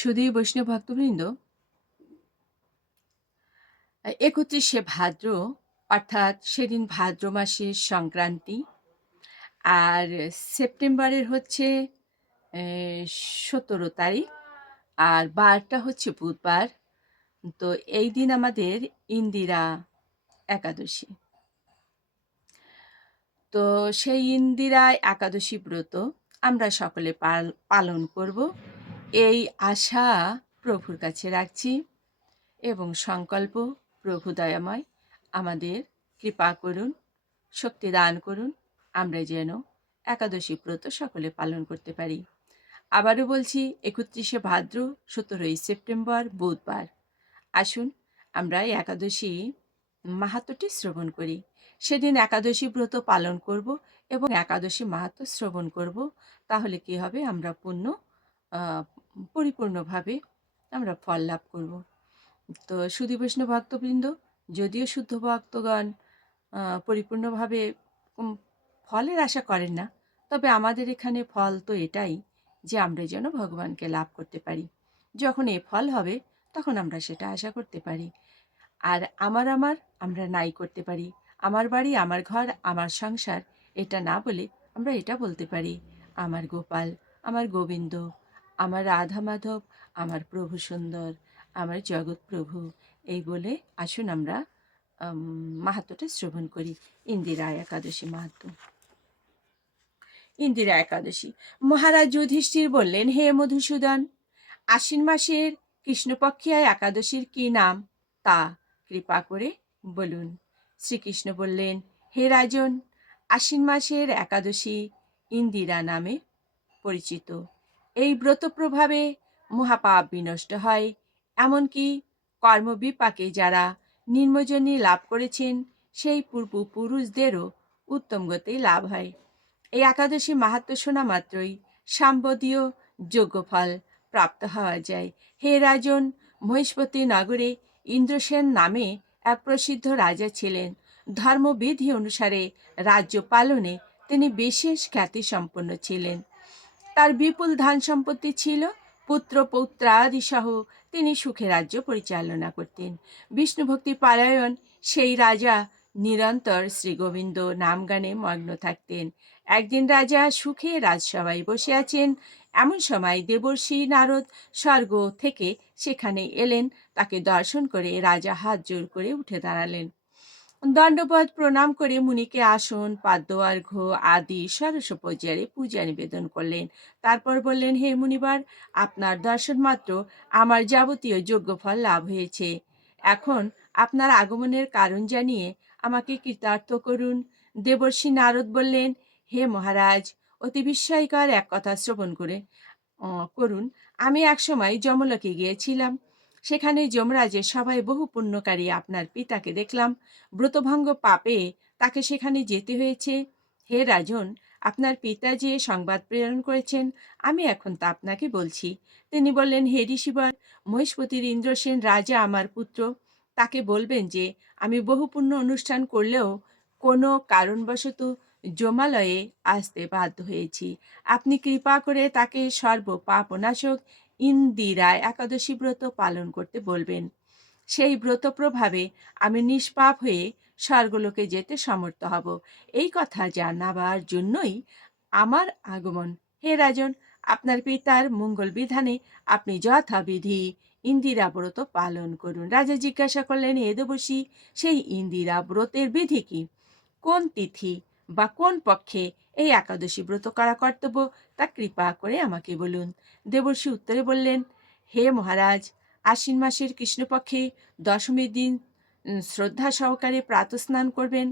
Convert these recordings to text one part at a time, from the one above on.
সুধী বৈষ্ণব ভক্তবৃন্দ একত্রিশে ভাদ্র, অর্থাৎ সেদিন ভাদ্র মাসের সংক্রান্তি, আর সেপ্টেম্বরের হচ্ছে সতেরো তারিখ, আর বারটা হচ্ছে বুধবার। তো এই দিন আমাদের ইন্দিরা একাদশী। তো সেই ইন্দিরা একাদশী ব্রত আমরা সকলে পালন করব। এই আশা প্রভুর কাছে রাখছি এবং সংকল্প প্রভু দয়াময় আমাদের কৃপা করুন, শক্তি দান করুন, আমরা যেন একাদশী ব্রত সকলে পালন করতে পারি। আবারও বলছি, একত্রিশে ভাদ্র, সতেরোই সেপ্টেম্বর, বুধবার। আসুন, আমরা একাদশী মাহাত্মটি শ্রবণ করি। সেদিন একাদশী ব্রত পালন করব এবং একাদশী মাহাত্ম শ্রবণ করব, তাহলে কি হবে? আমরা পূর্ণ পরিপূর্ণভাবে আমরা ফল লাভ করব। তো সুদী বৈষ্ণব ভক্তবৃন্দ, যদিও শুদ্ধ ভক্তগণ পরিপূর্ণভাবে ফলের আশা করেন না, তবে আমাদের এখানে ফল তো এটাই যে আমরা যেন ভগবানকে লাভ করতে পারি। যখন এ ফল হবে, তখন আমরা সেটা আশা করতে পারি। আর আমার আমার আমরা নাই করতে পারি। আমার বাড়ি, আমার ঘর, আমার সংসার, এটা না বলে আমরা এটা বলতে পারি। আমার গোপাল, আমার গোবিন্দ আমার রাধা মাধব, আমার প্রভু সুন্দর, আমার জগৎ প্রভু। এই বলে আসুন আমরা মাহাত্মটা শ্রবণ করি। ইন্দিরা একাদশী মাহাত্ম। ইন্দিরা একাদশী। মহারাজ যুধিষ্ঠির বললেন, হে মধুসূদন, আশ্বিন মাসের কৃষ্ণপক্ষিয়া একাদশীর কি নাম? তা কৃপা করে বলুন। শ্রীকৃষ্ণ বললেন, হে রাজন, আশ্বিন মাসের একাদশী ইন্দিরা নামে পরিচিত। এই ব্রত প্রভাবে মহাপাপ বিনষ্ট হয়। এমনকি কর্মবিপাকে যারা নির্মজনী লাভ করেছেন, সেই পূর্বপুরুষদেরও উত্তম গতি লাভ হয়। এই একাদশী মাহাত্ম শোনা মাত্রই সাম্বদীয় যোগ্যফল প্রাপ্ত হওয়া যায়। হে রাজন, মহিষ্পতি নগরে ইন্দ্রসেন নামে এক প্রসিদ্ধ রাজা ছিলেন। ধর্মবিধি অনুসারে রাজ্য পালনে তিনি বিশেষ খ্যাতি সম্পন্ন ছিলেন। তার বিপুল ধান সম্পত্তি ছিল, পুত্র পৌত্রাদি সহ তিনি সুখে রাজ্য পরিচালনা করতেন। বিষ্ণুভক্তি পারায়ণ সেই রাজা নিরন্তর শ্রীগোবিন্দ নাম গানে মগ্ন থাকতেন। একদিন রাজা সুখে রাজসভায় বসে আছেন। এমন সময় দেবর্ষী নারদ স্বর্গ থেকে সেখানে এলেন। তাকে দর্শন করে রাজা হাত জোর করে উঠে দাঁড়ালেন। দণ্ডপদ প্রণাম করে মুনিকে আসন পাদ্য অর্ঘ আদি সরস পর্যায়ে পূজা নিবেদন করলেন। তারপর বললেন, হে মুনিবার, আপনার দর্শন মাত্র আমার যাবতীয় যোগ্য ফল লাভ হয়েছে। এখন আপনার আগমনের কারণ জানিয়ে আমাকে কৃতার্থ করুন। দেবর্ষী নারদ বললেন, হে মহারাজ, অতি বিস্ময়কর এক কথা শ্রবণ করে করুন। আমি একসময় যমলকে গিয়েছিলাম। সেখানে যমরাজের সবাই বহু পুণ্যকারী আপনার পিতাকে দেখলাম। ব্রতভঙ্গ পাপে তাকে সেখানে যেতে হয়েছে। হে রাজন, আপনার পিতা যে সংবাদ প্রেরণ করেছেন, আমি এখন তা আপনাকে বলছি। তিনি বললেন, হে ঋষিবর, মহিষ্পতির ইন্দ্রসেন রাজা আমার পুত্র। তাকে বলবেন যে, আমি বহু পুণ্য অনুষ্ঠান করলেও কোনো কারণবশত জমালয়ে আসতে বাধ্য হয়েছি। আপনি কৃপা করে তাকে সর্ব পাপনাশক ইন্দিরা একাদশী ব্রত পালন করতে বলবেন। সেই ব্রত প্রভাবে আমি নিষ্পাপ হয়ে স্বর্গলোকে যেতে সমর্থ হব। এই কথা জানাবার জন্যই আমার আগমন। হে রাজন, আপনার পিতার মঙ্গল বিধানে আপনি যথাবিধি ইন্দিরা ব্রত পালন করুন। রাজা জিজ্ঞাসা করলেন, এ দেবসী সেই ইন্দিরা ব্রতের বিধি কি? কোন তিথি বা কোন পক্ষে এই একাদশী ব্রত করা কর্তব্য? তা কৃপা করে আমাকে বলুন। দেবর্ষী উত্তরে বললেন, হে মহারাজ, আশ্বিন মাসের কৃষ্ণপক্ষে দশমীর দিন শ্রদ্ধা সহকারে স্নান করবেন।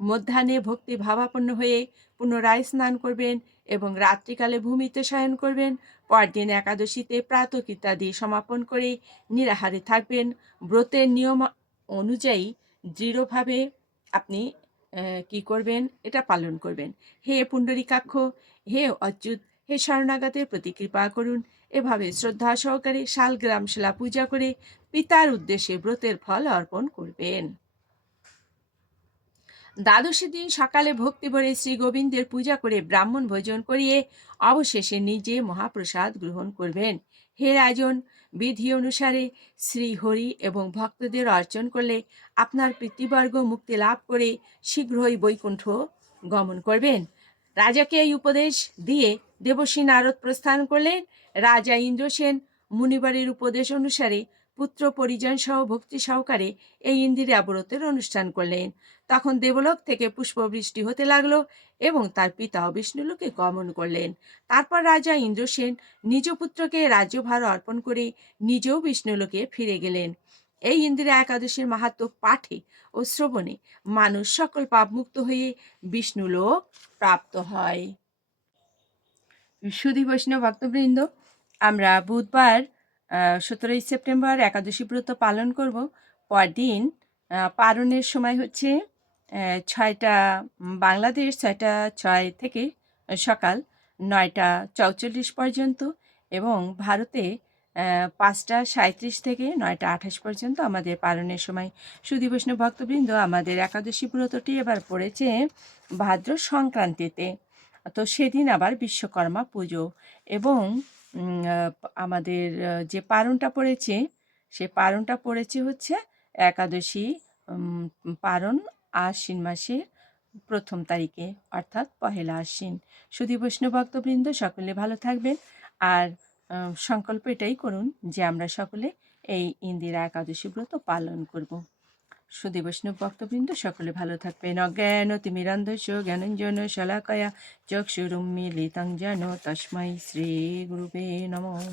মধ্যাহ্নে ভক্তি ভাবাপন্ন হয়ে পুনরায় স্নান করবেন এবং রাত্রিকালে ভূমিতে শয়ন করবেন। পরদিন একাদশীতে প্রাতক ইত্যাদি সমাপন করে নিরাহারে থাকবেন। ব্রতের নিয়ম অনুযায়ী দৃঢ়ভাবে আপনি কি করবেন? এটা পালন করবেন। হে পুণ্ডরিকাক্ষ হে অচ্যুত, হে শরণাগতের প্রতি কৃপা করুন। এভাবে শ্রদ্ধা সহকারে শালগ্রাম শিলা পূজা করে পিতার উদ্দেশ্যে ব্রতের ফল অর্পণ করবেন। দ্বাদশী দিন সকালে ভক্তি ভরে শ্রী গোবিন্দের পূজা করে ব্রাহ্মণ ভোজন করিয়ে অবশেষে নিজে মহাপ্রসাদ গ্রহণ করবেন। হে রাজন, বিধি অনুসারে শ্রী হরি এবং ভক্তদের অর্চন করলে আপনার পিতৃবর্গ মুক্তি লাভ করে শীঘ্রই বৈকুণ্ঠ গমন করবেন। রাজাকে এই উপদেশ দিয়ে দেবশ্রী নারদ প্রস্থান করলেন। রাজা ইন্দ্রসেন মুনিবারের উপদেশ অনুসারে পুত্র পরিজন সহ ভক্তি সহকারে এই ইন্দিরা ব্রতের অনুষ্ঠান করলেন। তখন দেবলোক থেকে পুষ্পবৃষ্টি হতে লাগল এবং তার পিতা বিষ্ণুলোকে গমন করলেন। তারপর রাজা ইন্দ্রসেন নিজ পুত্রকে রাজ্যভার অর্পণ করে নিজেও বিষ্ণুলোকে ফিরে গেলেন। এই ইন্দিরা একাদশীর মাহাত্ম পাঠে ও শ্রবণে মানুষ সকল পাপমুক্ত হয়ে বিষ্ণুলোক প্রাপ্ত হয়। সুধী বৈষ্ণব ভক্তবৃন্দ, আমরা বুধবার সতেরোই সেপ্টেম্বর একাদশী ব্রত পালন করব। পরদিন পালনের সময় হচ্ছে ছয়টা বাংলাদেশ ছয়টা, ছয় থেকে সকাল নয়টা চৌচল্লিশ পর্যন্ত এবং ভারতে পাঁচটা সাঁত্রিশ থেকে নয়টা আঠাশ পর্যন্ত আমাদের পালনের সময় সুধী বৈষ্ণব ভক্তবৃন্দ আমাদের একাদশী ব্রতটি এবার পড়েছে ভাদ্র সংক্রান্তিতে। তো সেদিন আবার বিশ্বকর্মা পুজো এবং আমাদের যে পারণটা পড়েছে, সে পারণটা পড়েছে হচ্ছে একাদশী পারণ আশ্বিন মাসের প্রথম তারিখে, অর্থাৎ পহেলা আশ্বিন। সুধী বৈষ্ণব ভক্তবৃন্দ সকলে ভালো থাকবেন। আর সংকল্প এটাই করুন যে আমরা সকলে এই ইন্দিরা একাদশী ব্রত পালন করব। সুধী বৈষ্ণব ভক্তবৃন্দ, সকলে ভালো থাকবেন। অজ্ঞান তিমিরান্ধস্য জ্ঞানঞ্জন শলাকয়া চক্ষুরুন্মিলিতং যেন তস্মাই শ্রী গুরুবে নমঃ।